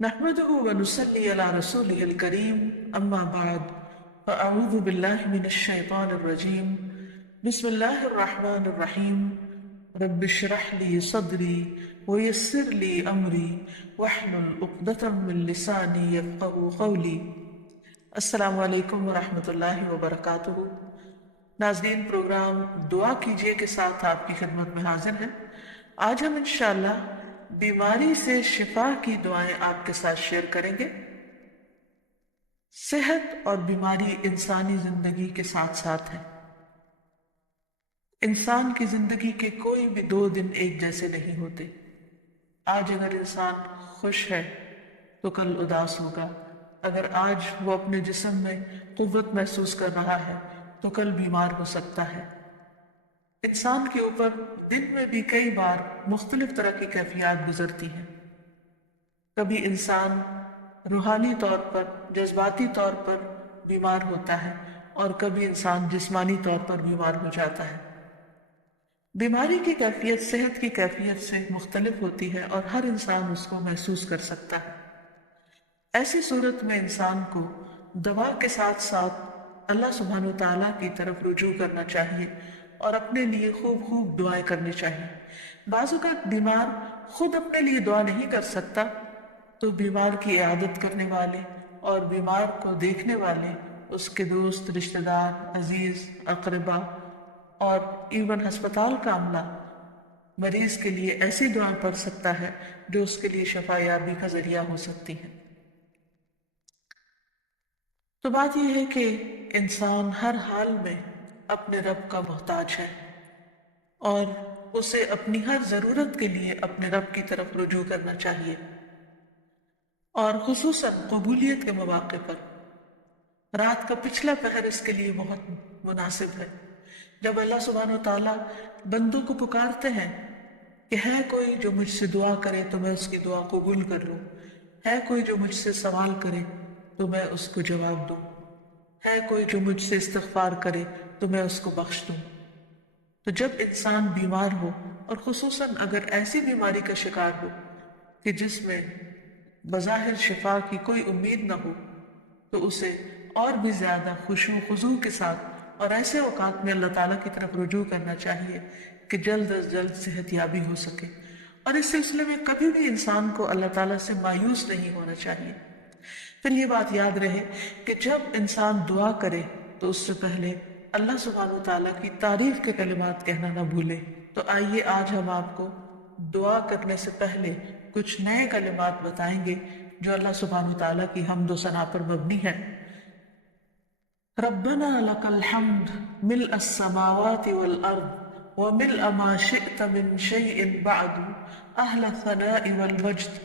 نحمده ونصلي على رسوله الكريم أما بعد فأعوذ بالله من الشيطان الرجيم بسم الله الرحمن الرحيم رب اشرح لي صدري ويسر لي أمري واحلل عقدة من لساني يفقهوا قولي. السلام علیکم ورحمۃ اللہ وبرکاتہ. ناظرین، پروگرام دعا کیجئے کے ساتھ آپ کی خدمت میں حاضر ہیں. آج ہم انشاءاللہ بیماری سے شفا کی دعائیں آپ کے ساتھ شیئر کریں گے. صحت اور بیماری انسانی زندگی کے ساتھ ساتھ ہے. انسان کی زندگی کے کوئی بھی 2 دن ایک جیسے نہیں ہوتے. آج اگر انسان خوش ہے تو کل اداس ہوگا. اگر آج وہ اپنے جسم میں قوت محسوس کر رہا ہے تو کل بیمار ہو سکتا ہے. انسان کے اوپر دن میں بھی کئی بار مختلف طرح کی کیفیات گزرتی ہیں. کبھی انسان روحانی طور پر، جذباتی طور پر بیمار ہوتا ہے اور کبھی انسان جسمانی طور پر بیمار ہو جاتا ہے. بیماری کی کیفیت صحت کی کیفیت سے مختلف ہوتی ہے اور ہر انسان اس کو محسوس کر سکتا ہے. ایسی صورت میں انسان کو دوا کے ساتھ ساتھ اللہ سبحانہ وتعالیٰ کی طرف رجوع کرنا چاہیے اور اپنے لیے خوب خوب دعائیں کرنی چاہیے. بعض اوقات بیمار خود اپنے لیے دعا نہیں کر سکتا تو بیمار کی عیادت کرنے والے اور بیمار کو دیکھنے والے، اس کے دوست، رشتہ دار، عزیز، اقربا اور ایون ہسپتال کا عملہ مریض کے لیے ایسی دعائیں پڑھ سکتا ہے جو اس کے لیے شفا یابی کا ذریعہ ہو سکتی ہیں. تو بات یہ ہے کہ انسان ہر حال میں اپنے رب کا محتاج ہے اور اسے اپنی ہر ضرورت کے لیے اپنے رب کی طرف رجوع کرنا چاہیے، اور خصوصاً قبولیت کے مواقع پر. رات کا پچھلا پہر اس کے لیے بہت مناسب ہے، جب اللہ سبحانہ و تعالیٰ بندوں کو پکارتے ہیں کہ ہے کوئی جو مجھ سے دعا کرے تو میں اس کی دعا قبول کر لوں، ہے کوئی جو مجھ سے سوال کرے تو میں اس کو جواب دوں، ہے کوئی جو مجھ سے استغفار کرے تو میں اس کو بخش دوں. تو جب انسان بیمار ہو اور خصوصاً اگر ایسی بیماری کا شکار ہو کہ جس میں بظاہر شفا کی کوئی امید نہ ہو، تو اسے اور بھی زیادہ خشوع و خضوع کے ساتھ اور ایسے اوقات میں اللہ تعالیٰ کی طرف رجوع کرنا چاہیے کہ جلد از جلد صحت یابی ہو سکے. اور اس سلسلے میں کبھی بھی انسان کو اللہ تعالیٰ سے مایوس نہیں ہونا چاہیے. پھر یہ بات یاد رہے کہ جب انسان دعا کرے تو اس سے پہلے اللہ سبحانہ وتعالیٰ کی تعریف کے کلمات کہنا نہ بھولے. تو آئیے آج ہم آپ کو دعا کرنے سے پہلے کچھ نئے کلمات بتائیں گے جو اللہ سبحانہ وتعالیٰ کی حمد و ثنا پر مبنی ہے. ربنا لك الحمد ملء السماوات والأرض وملء ما شئت من شيء بعد أهل الثناء والمجد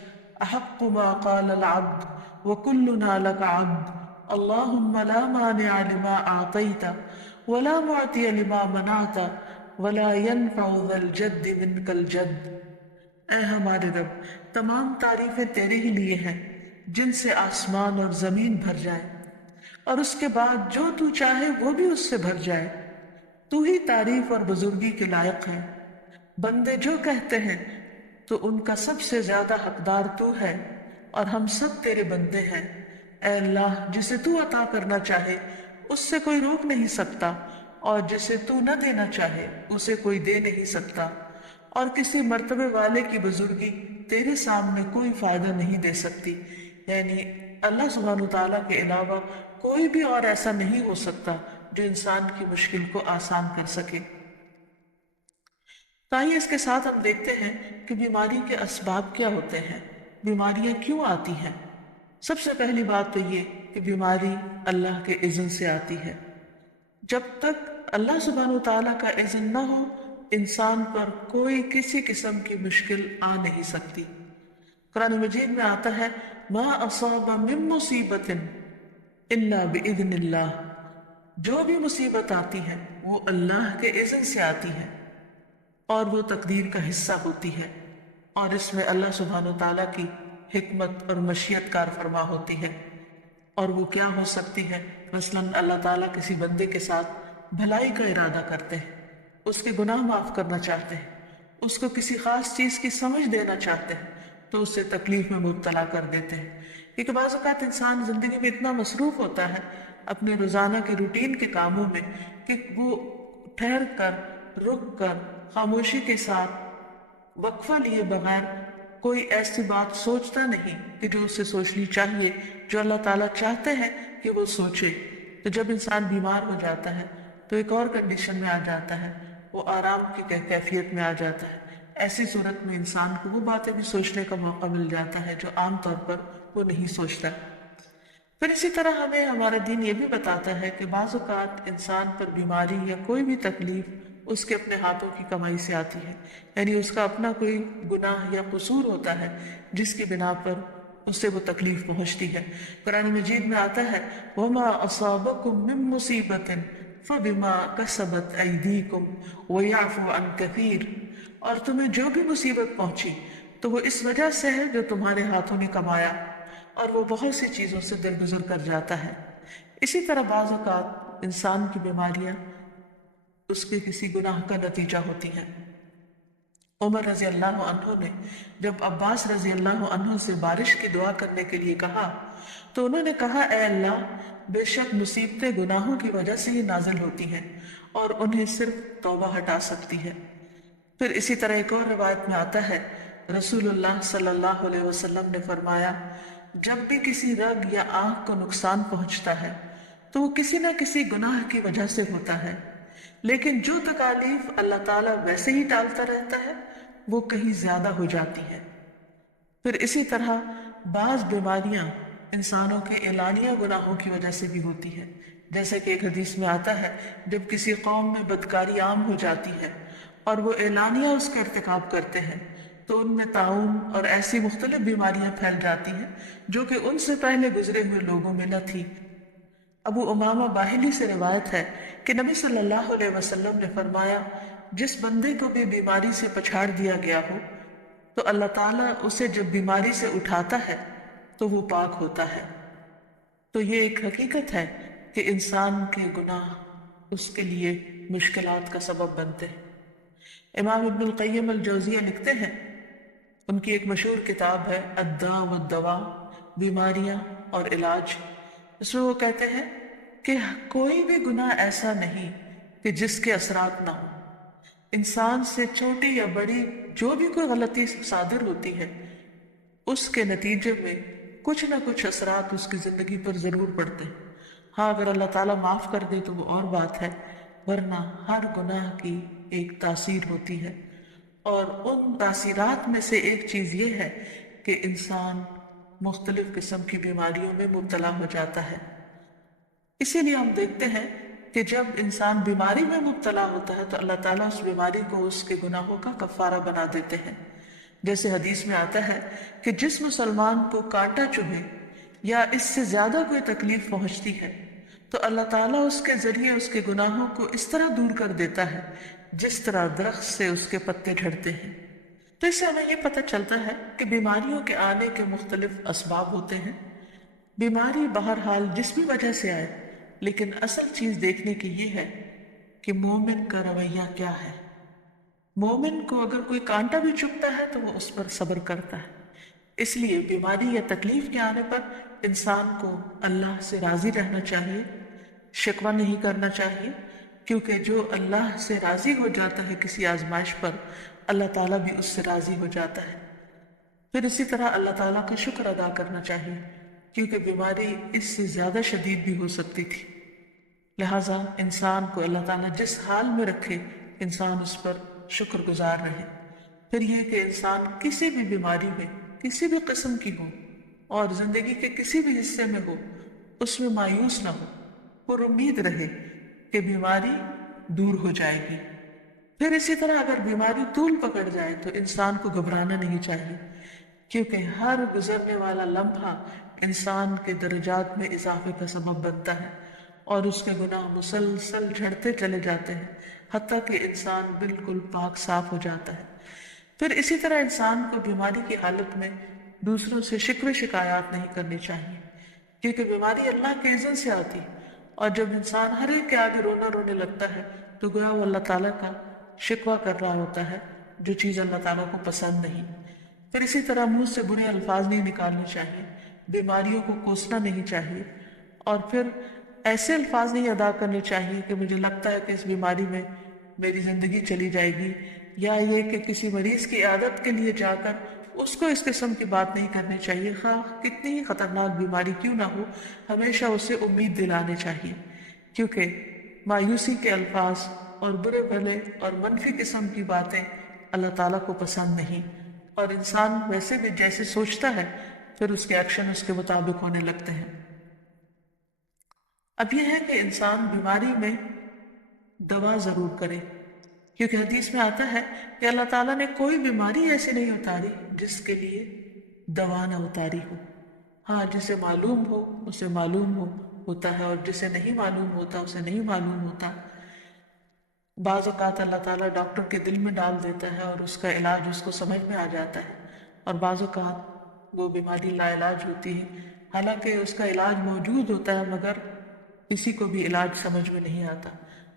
أحق ما قال العبد وكلنا لك عبد اللهم لا مانع لما أعطيت ولا معطي لما منعت ولا ينفع ذا الجد منك الجد. اے ہمارے رب، تمام تعریفیں تیرے ہی لیے ہیں جن سے آسمان اور زمین بھر جائے اور اس کے بعد جو تو چاہے وہ بھی اس سے بھر جائے. تو ہی تعریف اور بزرگی کے لائق ہے. بندے جو کہتے ہیں تو ان کا سب سے زیادہ حقدار تو ہے اور ہم سب تیرے بندے ہیں. اے اللہ، جسے تو عطا کرنا چاہے اس سے کوئی روک نہیں سکتا اور جسے تو نہ دینا چاہے اسے کوئی دے نہیں سکتا، اور کسی مرتبے والے کی بزرگی تیرے سامنے کوئی فائدہ نہیں دے سکتی. یعنی اللہ سبحانہ وتعالیٰ کے علاوہ کوئی بھی اور ایسا نہیں ہو سکتا جو انسان کی مشکل کو آسان کر سکے. تاہی اس کے ساتھ ہم دیکھتے ہیں کہ بیماری کے اسباب کیا ہوتے ہیں، بیماریاں کیوں آتی ہیں. سب سے پہلی بات تو یہ کہ بیماری اللہ کے اذن سے آتی ہے. جب تک اللہ سبحانہ وتعالیٰ کا اذن نہ ہو انسان پر کوئی کسی قسم کی مشکل آ نہیں سکتی. قرآن مجید میں آتا ہے ما اصاب من مصیبت الا باذن اللہ. جو بھی مصیبت آتی ہے وہ اللہ کے اذن سے آتی ہے اور وہ تقدیر کا حصہ ہوتی ہے، اور اس میں اللہ سبحانہ وتعالیٰ کی حکمت اور مشیت کار فرما ہوتی ہے. اور وہ کیا ہو سکتی ہے؟ مثلاً اللہ تعالیٰ کسی بندے کے ساتھ بھلائی کا ارادہ کرتے ہیں، اس کے گناہ معاف کرنا چاہتے ہیں، اس کو کسی خاص چیز کی سمجھ دینا چاہتے ہیں، تو اسے تکلیف میں مبتلا کر دیتے ہیں، کیونکہ بعض اوقات انسان زندگی میں اتنا مصروف ہوتا ہے اپنے روزانہ کے روٹین کے کاموں میں کہ وہ ٹھہر کر، رک کر، خاموشی کے ساتھ، وقفہ لیے بغیر کوئی ایسی بات سوچتا نہیں کہ جو اسے سوچنی چاہیے، جو اللہ تعالیٰ چاہتے ہیں کہ وہ سوچے۔ تو جب انسان بیمار ہو جاتا ہے تو ایک اور کنڈیشن میں آ جاتا ہے، وہ آرام کی کیفیت میں آ جاتا ہے۔ ایسی صورت میں انسان کو وہ باتیں بھی سوچنے کا موقع مل جاتا ہے جو عام طور پر وہ نہیں سوچتا۔ پھر اسی طرح ہمیں ہمارا دین یہ بھی بتاتا ہے کہ بعض اوقات انسان پر بیماری یا کوئی بھی تکلیف اس کے اپنے ہاتھوں کی کمائی سے آتی ہے، یعنی اس کا اپنا کوئی گناہ یا قصور ہوتا ہے جس کی بنا پر اس سے وہ تکلیف پہنچتی ہے۔ قرآن مجید میں آتا ہے وَمَا أَصَابَكُم مِّن مُّصِيبَةٍ فَبِمَا كَسَبَتْ أَيْدِيكُمْ وَيَعْفُو عَن كَثِيرٍ، اور تمہیں جو بھی مصیبت پہنچی تو وہ اس وجہ سے ہے جو تمہارے ہاتھوں نے کمایا، اور وہ بہت سی چیزوں سے درگزر کر جاتا ہے۔ اسی طرح بعض اوقات انسان کی بیماریاں اس کے کسی گناہ کا نتیجہ ہوتی ہیں۔ عمر رضی اللہ عنہ نے جب عباس رضی اللہ عنہ سے بارش کی دعا کرنے کے لیے کہا تو انہوں نے کہا اے اللہ، بے شک مصیبتیں گناہوں کی وجہ سے ہی نازل ہوتی ہیں اور انہیں صرف توبہ ہٹا سکتی ہے۔ پھر اسی طرح ایک اور روایت میں آتا ہے رسول اللہ صلی اللہ علیہ وسلم نے فرمایا جب بھی کسی رگ یا آنکھ کو نقصان پہنچتا ہے تو وہ کسی نہ کسی گناہ کی وجہ سے ہوتا ہے، لیکن جو تکالیف اللہ تعالیٰ ویسے ہی ٹالتا رہتا ہے وہ کہیں زیادہ ہو جاتی ہے۔ پھر اسی طرح بعض بیماریاں انسانوں کے اعلانیہ گناہوں کی وجہ سے بھی ہوتی ہے، جیسے کہ ایک حدیث میں آتا ہے جب کسی قوم میں بدکاری عام ہو جاتی ہے اور وہ اعلانیہ اس کا ارتکاب کرتے ہیں تو ان میں طاعون اور ایسی مختلف بیماریاں پھیل جاتی ہیں جو کہ ان سے پہلے گزرے ہوئے لوگوں میں نہ تھی۔ ابو امامہ باہلی سے روایت ہے کہ نبی صلی اللہ علیہ وسلم نے فرمایا جس بندے کو بھی بیماری سے پچھاڑ دیا گیا ہو تو اللہ تعالیٰ اسے جب بیماری سے اٹھاتا ہے تو وہ پاک ہوتا ہے۔ تو یہ ایک حقیقت ہے کہ انسان کے گناہ اس کے لیے مشکلات کا سبب بنتے ہیں۔ امام ابن القیم الجوزیہ لکھتے ہیں، ان کی ایک مشہور کتاب ہے الداء والدواء، بیماریاں اور علاج، اس میں وہ کہتے ہیں کہ کوئی بھی گناہ ایسا نہیں کہ جس کے اثرات نہ ہوں۔ انسان سے چھوٹی یا بڑی جو بھی کوئی غلطی صادر ہوتی ہے اس کے نتیجے میں کچھ نہ کچھ اثرات اس کی زندگی پر ضرور پڑتے ہیں۔ ہاں اگر اللہ تعالیٰ معاف کر دے تو وہ اور بات ہے، ورنہ ہر گناہ کی ایک تاثیر ہوتی ہے، اور ان تاثیرات میں سے ایک چیز یہ ہے کہ انسان مختلف قسم کی بیماریوں میں مبتلا ہو جاتا ہے۔ اسی لیے ہم دیکھتے ہیں کہ جب انسان بیماری میں مبتلا ہوتا ہے تو اللہ تعالیٰ اس بیماری کو اس کے گناہوں کا کفارہ بنا دیتے ہیں۔ جیسے حدیث میں آتا ہے کہ جس مسلمان کو کانٹا چبھے یا اس سے زیادہ کوئی تکلیف پہنچتی ہے تو اللہ تعالیٰ اس کے ذریعے اس کے گناہوں کو اس طرح دور کر دیتا ہے جس طرح درخت سے اس کے پتے جھڑتے ہیں۔ تو اس سے ہمیں یہ پتہ چلتا ہے کہ بیماریوں کے آنے کے مختلف اسباب ہوتے ہیں۔ بیماری بہرحال جس بھی وجہ سے آئے، لیکن اصل چیز دیکھنے کی یہ ہے کہ مومن کا رویہ کیا ہے۔ مومن کو اگر کوئی کانٹا بھی چبھتا ہے تو وہ اس پر صبر کرتا ہے۔ اس لیے بیماری یا تکلیف کے آنے پر انسان کو اللہ سے راضی رہنا چاہیے، شکوہ نہیں کرنا چاہیے، کیونکہ جو اللہ سے راضی ہو جاتا ہے کسی آزمائش پر، اللہ تعالیٰ بھی اس سے راضی ہو جاتا ہے۔ پھر اسی طرح اللہ تعالیٰ کا شکر ادا کرنا چاہیے، کیونکہ بیماری اس سے زیادہ شدید بھی ہو سکتی تھی۔ لہٰذا انسان کو اللہ تعالیٰ جس حال میں رکھے انسان اس پر شکر گزار رہے۔ پھر یہ کہ انسان کسی بھی بیماری میں کسی بھی قسم کی ہو اور زندگی کے کسی بھی حصے میں ہو اس میں مایوس نہ ہو، پر امید رہے کہ بیماری دور ہو جائے گی۔ پھر اسی طرح اگر بیماری طول پکڑ جائے تو انسان کو گھبرانا نہیں چاہیے، کیونکہ ہر گزرنے والا لمحہ انسان کے درجات میں اضافے کا سبب بنتا ہے اور اس کے گناہ مسلسل جھڑتے چلے جاتے ہیں حتیٰ کہ انسان بالکل پاک صاف ہو جاتا ہے۔ پھر اسی طرح انسان کو بیماری کی حالت میں دوسروں سے شکوے شکایات نہیں کرنی چاہیے، کیونکہ بیماری اللہ کے اذن سے آتی ہے، اور جب انسان ہر ایک کے آگے رونے لگتا ہے تو گویا وہ اللہ تعالیٰ کا شکوہ کر رہا ہوتا ہے، جو چیز اللہ تعالیٰ کو پسند نہیں۔ پھر اسی طرح منہ سے برے الفاظ نہیں نکالنے چاہیے، بیماریوں کو کوسنا نہیں چاہیے، اور پھر ایسے الفاظ نہیں ادا کرنے چاہیے کہ مجھے لگتا ہے کہ اس بیماری میں میری زندگی چلی جائے گی، یا یہ کہ کسی مریض کی عیادت کے لیے جا کر اس کو اس قسم کی بات نہیں کرنی چاہیے، خواہ کتنی ہی خطرناک بیماری کیوں نہ ہو، ہمیشہ اسے امید دلانے چاہیے، کیونکہ مایوسی کے الفاظ اور برے بھلے اور منفی قسم کی باتیں اللہ تعالیٰ کو پسند نہیں، اور انسان ویسے بھی جیسے سوچتا ہے پھر اس کے ایکشن اس کے مطابق ہونے لگتے ہیں۔ اب یہ ہے کہ انسان بیماری میں دوا ضرور کرے، کیونکہ حدیث میں آتا ہے کہ اللہ تعالیٰ نے کوئی بیماری ایسی نہیں اتاری جس کے لیے دوا نہ اتاری ہو۔ ہاں، جسے معلوم ہو اسے معلوم ہوتا ہے، اور جسے نہیں معلوم ہوتا اسے نہیں معلوم ہوتا۔ بعض اوقات اللہ تعالیٰ ڈاکٹر کے دل میں ڈال دیتا ہے اور اس کا علاج اس کو سمجھ میں آ جاتا ہے، اور بعض اوقات وہ بیماری لا علاج ہوتی ہے، حالانکہ اس کا علاج موجود ہوتا ہے مگر کسی کو بھی علاج سمجھ میں نہیں آتا۔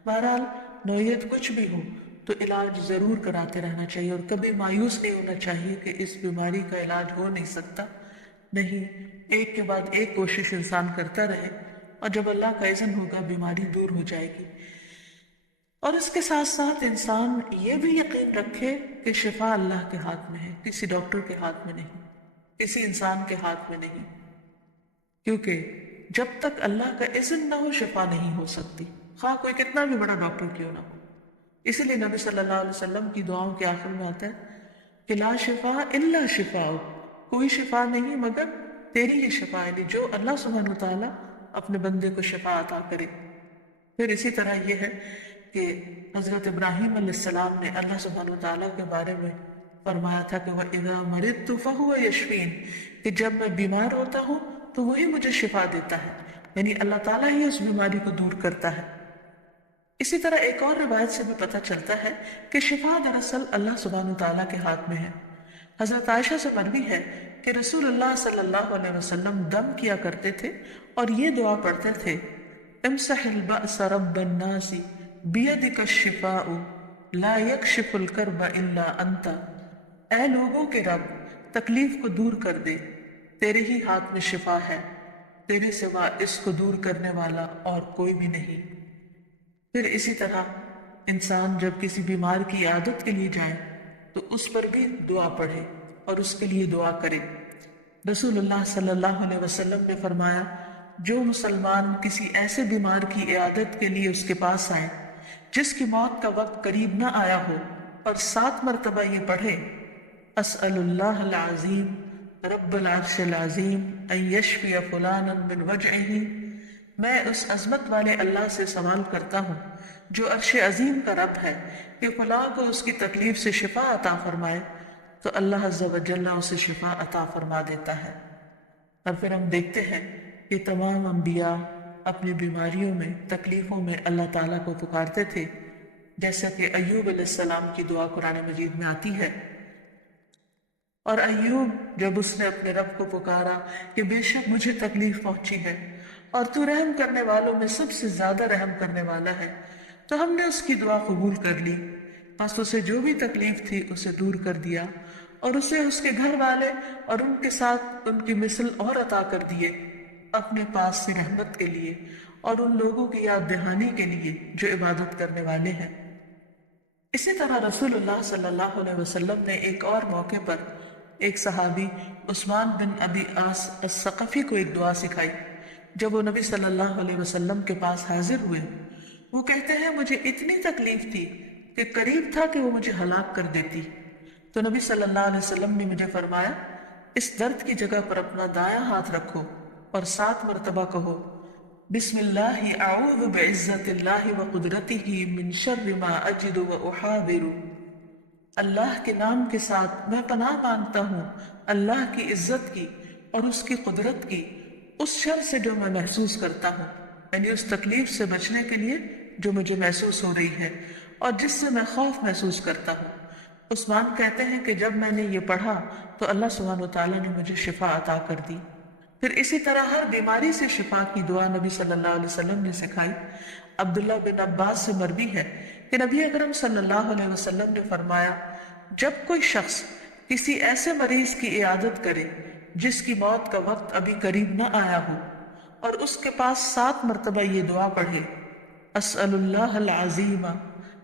بہرحال نوعیت کچھ بھی ہو تو علاج ضرور کراتے رہنا چاہیے، اور کبھی مایوس نہیں ہونا چاہیے کہ اس بیماری کا علاج ہو نہیں سکتا، نہیں، ایک کے بعد ایک کوشش انسان کرتا رہے، اور جب اللہ کا اذن ہوگا بیماری دور ہو جائے گی۔ اور اس کے ساتھ ساتھ انسان یہ بھی یقین رکھے کہ شفا اللہ کے ہاتھ میں ہے، کسی ڈاکٹر کے ہاتھ میں نہیں، کسی انسان کے ہاتھ میں نہیں، کیونکہ جب تک اللہ کا اذن نہ ہو شفا نہیں ہو سکتی، خواہ کوئی کتنا بھی بڑا ڈاکٹر کیوں نہ ہو۔ اسی لیے نبی صلی اللہ علیہ وسلم کی دعاؤں کے آخر میں آتا ہے کہ لا شفا الا شفا، کوئی شفا نہیں مگر تیری ہی شفا، یعنی جو اللہ سبحانہ وتعالیٰ اپنے بندے کو شفا عطا کرے۔ پھر اسی طرح یہ ہے کہ حضرت ابراہیم علیہ السلام نے اللہ سبحانہ وتعالیٰ کے بارے میں فرمایا تھا کہ وَإِذَا مَرِضْتُ فَهُوَ يَشْفِينِ، کہ جب میں بیمار ہوتا ہوں تو وہی مجھے شفا دیتا ہے، یعنی اللہ تعالیٰ ہی اس بیماری کو دور کرتا ہے۔ اسی طرح ایک اور روایت سے بھی پتہ چلتا ہے کہ شفا دراصل اللہ سبحانہ وتعالیٰ کے ہاتھ میں ہے۔ حضرت عائشہ سے مروی ہے کہ رسول اللہ صلی اللہ علیہ وسلم دم کیا کرتے تھے اور یہ دعا پڑھتے تھے، امسح البأس رب الناس بیدک الشفاء لا یکشف الکرب الا انت، اے لوگوں کے رب تکلیف کو دور کر دے، تیرے ہی ہاتھ میں شفا ہے، تیرے سوا اس کو دور کرنے والا اور کوئی بھی نہیں۔ پھر اسی طرح انسان جب کسی بیمار کی عیادت کے لیے جائے تو اس پر بھی دعا پڑھے اور اس کے لیے دعا کرے۔ رسول اللہ صلی اللہ علیہ وسلم نے فرمایا، جو مسلمان کسی ایسے بیمار کی عیادت کے لیے اس کے پاس آئے جس کی موت کا وقت قریب نہ آیا ہو، اور 7 مرتبہ یہ پڑھے، اسأل اللہ العظیم رب العرش العظیم ان یشفی فلانا من وجعہ، میں اس عظمت والے اللہ سے سوال کرتا ہوں جو عرش عظیم کا رب ہے کہ فلاں کو اس کی تکلیف سے شفا عطا فرمائے، تو اللہ عز و جل اسے شفا عطا فرما دیتا ہے۔ اور پھر ہم دیکھتے ہیں کہ تمام انبیاء اپنی بیماریوں میں، تکلیفوں میں اللہ تعالیٰ کو پکارتے تھے، جیسا کہ ایوب علیہ السلام کی دعا قرآن مجید میں آتی ہے۔ اور ایوب جب اس نے اپنے رب کو پکارا کہ بے شک مجھے تکلیف پہنچی ہے اور تو رحم کرنے والوں میں سب سے زیادہ رحم کرنے والا ہے، تو ہم نے اس کی دعا قبول کر لی، بس اسے جو بھی تکلیف تھی اسے دور کر دیا، اور اسے اس کے گھر والے اور ان کے ساتھ ان کی مثل اور عطا کر دیے اپنے پاس سے رحمت کے لیے اور ان لوگوں کی یاد دہانی کے لیے جو عبادت کرنے والے ہیں۔ اسی طرح رسول اللہ صلی اللہ علیہ وسلم نے ایک اور موقع پر ایک صحابی عثمان بن ابی عاص الثقفی کو ایک دعا سکھائی۔ جب وہ نبی صلی اللہ علیہ وسلم کے پاس حاضر ہوئے، وہ کہتے ہیں مجھے اتنی تکلیف تھی کہ قریب تھا کہ وہ مجھے ہلاک کر دیتی، تو نبی صلی اللہ علیہ وسلم نے مجھے فرمایا، اس درد کی جگہ پر اپنا دایاں ہاتھ رکھو اور 7 مرتبہ کہو، بسم اللہ اعوذ بعزت اللہ وقدرتہ من شر ما اجد واحاذر، اللہ کے نام کے ساتھ میں پناہ مانگتا ہوں اللہ کی عزت کی اور اس کی قدرت کی اس شر سے جو میں محسوس کرتا ہوں، یعنی اس تکلیف سے بچنے کے لیے جو مجھے محسوس ہو رہی ہے اور جس سے میں خوف محسوس کرتا ہوں۔ عثمان کہتے ہیں کہ جب میں نے یہ پڑھا تو اللہ سبحانہ وتعالیٰ نے مجھے شفا عطا کر دی۔ پھر اسی طرح ہر بیماری سے شفا کی دعا نبی صلی اللہ علیہ وسلم نے سکھائی۔ عبداللہ بن عباس سے مروی ہے کہ نبی اکرم صلی اللہ علیہ وسلم نے فرمایا، جب کوئی شخص کسی ایسے مریض کی عیادت کرے جس کی موت کا وقت ابھی قریب نہ آیا ہو، اور اس کے پاس 7 مرتبہ یہ دعا پڑھے: اسأل اللہ العظیم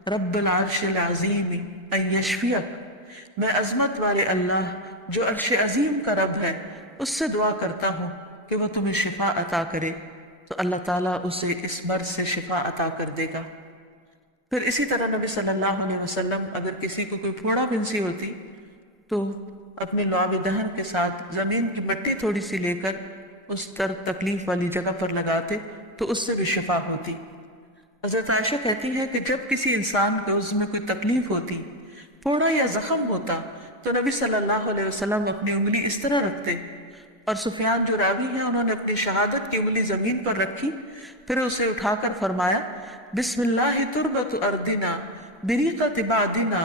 رب العرش العظیم ان یشفیک، میں عظمت والے اللہ جو عرش عظیم کا رب ہے اس سے دعا کرتا ہوں کہ وہ تمہیں شفا عطا کرے، تو اللہ تعالیٰ اسے اس مرض سے شفا عطا کر دے گا۔ پھر اسی طرح نبی صلی اللہ علیہ وسلم اگر کسی کو کوئی پھوڑا پھنسی ہوتی تو اپنے لعاب دہن کے ساتھ زمین کی مٹی تھوڑی سی لے کر اس درد تکلیف والی جگہ پر لگاتے تو اس سے بھی شفا ہوتی۔ حضرت عائشہ کہتی ہے کہ جب کسی انسان کے عضو میں کوئی تکلیف ہوتی، پھوڑا یا زخم ہوتا، تو نبی صلی اللہ علیہ وسلم اپنی انگلی اس طرح رکھتے، اور سفیان جو راوی ہیں انہوں نے اپنی شہادت کی انگلی زمین پر رکھی، پھر اسے اٹھا کر فرمایا: بسم اللہ تربت ارضنا بریقت بعدنا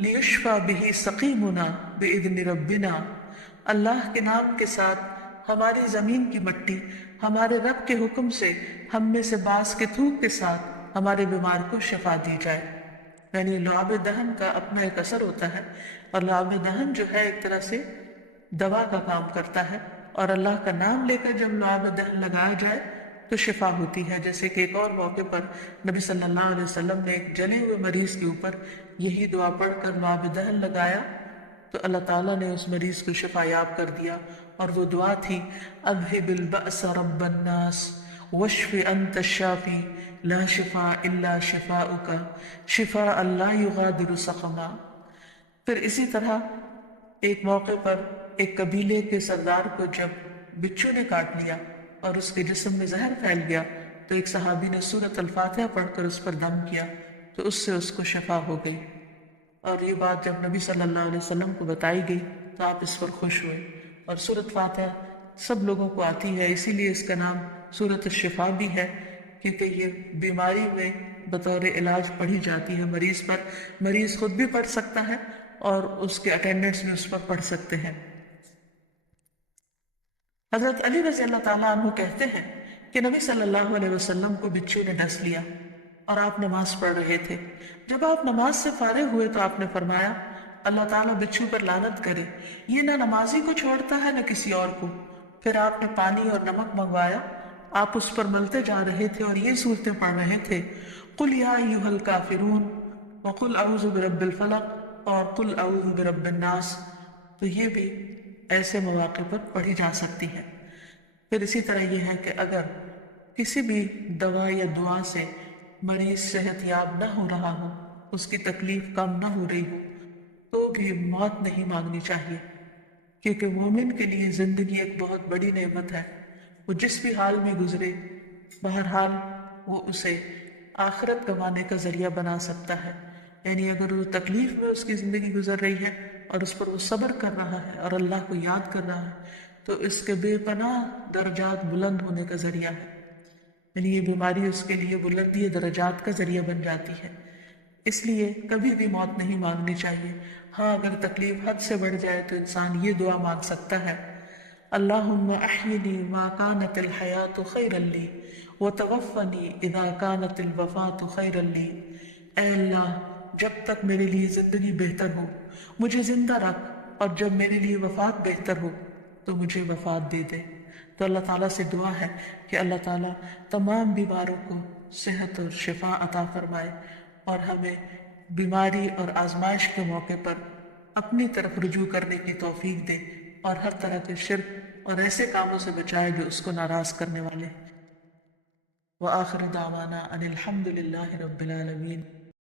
لیشفى به سقیمنا باذن ربنا، اللہ کے نام کے ساتھ ہماری زمین کی مٹی ہمارے رب کے حکم سے ہم میں سے بعض کے تھوک کے ساتھ ہمارے بیمار کو شفا دی جائے۔ یعنی لعاب دہن کا اپنا ایک اثر ہوتا ہے، اور لعاب دہن جو ہے ایک طرح سے دوا کا کام کرتا ہے، اور اللہ کا نام لے کر جب لعاب دہن لگایا جائے تو شفا ہوتی ہے۔ جیسے کہ ایک اور موقع پر نبی صلی اللہ علیہ وسلم نے ایک جلے ہوئے مریض کے اوپر یہی دعا پڑھ کر لعاب دہن لگایا تو اللہ تعالیٰ نے اس مریض کو شفا یاب کر دیا، اور وہ دعا تھی: اذھب البأس رب الناس واشف انت الشافی لا شفاء الا شفاؤک شفاء لا یغادر سقما۔ پھر اسی طرح ایک موقع پر ایک قبیلے کے سردار کو جب بچھو نے کاٹ لیا اور اس کے جسم میں زہر پھیل گیا تو ایک صحابی نے سورۃ الفاتحہ پڑھ کر اس پر دم کیا تو اس سے اس کو شفا ہو گئی، اور یہ بات جب نبی صلی اللہ علیہ وسلم کو بتائی گئی تو آپ اس پر خوش ہوئے۔ اور سورۃ فاتحہ سب لوگوں کو آتی ہے، اسی لیے اس کا نام سورۃ الشفا بھی ہے، کیونکہ یہ بیماری میں بطور علاج پڑھی جاتی ہے مریض پر، مریض خود بھی پڑھ سکتا ہے اور اس کے اٹینڈنٹس بھی اس پر پڑھ سکتے ہیں۔ حضرت علی رضی اللہ تعالیٰ عنہ کہتے ہیں کہ نبی صلی اللہ علیہ وسلم کو بچھو نے ڈس لیا اور آپ نماز پڑھ رہے تھے۔ جب آپ نماز سے فارغ ہوئے تو آپ نے فرمایا: اللہ تعالیٰ بچھو پر لعنت کرے، یہ نہ نمازی کو چھوڑتا ہے نہ کسی اور کو۔ پھر آپ نے پانی اور نمک منگوایا، آپ اس پر ملتے جا رہے تھے اور یہ صورتیں پڑھ رہے تھے: قل یا ایھا الکافرون وقل اعوذ برب الفلق اور قل اعوذ برب الناس۔ تو یہ بھی ایسے مواقع پر پڑھی جا سکتی ہے۔ پھر اسی طرح یہ ہے کہ اگر کسی بھی دوا یا دعا سے مریض صحت یاب نہ ہو رہا ہو، اس کی تکلیف کم نہ ہو رہی ہو، تو بھی موت نہیں مانگنی چاہیے، کیونکہ مومن کے لیے زندگی ایک بہت بڑی نعمت ہے۔ وہ جس بھی حال میں گزرے، بہرحال وہ اسے آخرت کمانے کا ذریعہ بنا سکتا ہے۔ یعنی اگر وہ تکلیف میں اس کی زندگی گزر رہی ہے اور اس پر وہ صبر کر رہا ہے اور اللہ کو یاد کر رہا ہے تو اس کے بے پناہ درجات بلند ہونے کا ذریعہ ہے۔ یعنی یہ بیماری اس کے لیے بلندی درجات کا ذریعہ بن جاتی ہے۔ اس لیے کبھی بھی موت نہیں مانگنی چاہیے۔ ہاں اگر تکلیف حد سے بڑھ جائے تو انسان یہ دعا مانگ سکتا ہے: اللہم احینی ما کانت الحیات خیرا لی وتوفنی اذا کانت الوفات خیرا لی۔ اے اللہ، جب تک میرے لیے زندگی بہتر ہو مجھے زندہ رکھ، اور جب میرے لیے وفات بہتر ہو تو مجھے وفات دے دے۔ تو اللہ تعالیٰ سے دعا ہے کہ اللہ تعالیٰ تمام بیماروں کو صحت اور شفا عطا فرمائے، اور ہمیں بیماری اور آزمائش کے موقع پر اپنی طرف رجوع کرنے کی توفیق دے، اور ہر طرح کے شرک اور ایسے کاموں سے بچائے جو اس کو ناراض کرنے والے۔ وآخر دعوانا ان الحمد للہ رب العالمین۔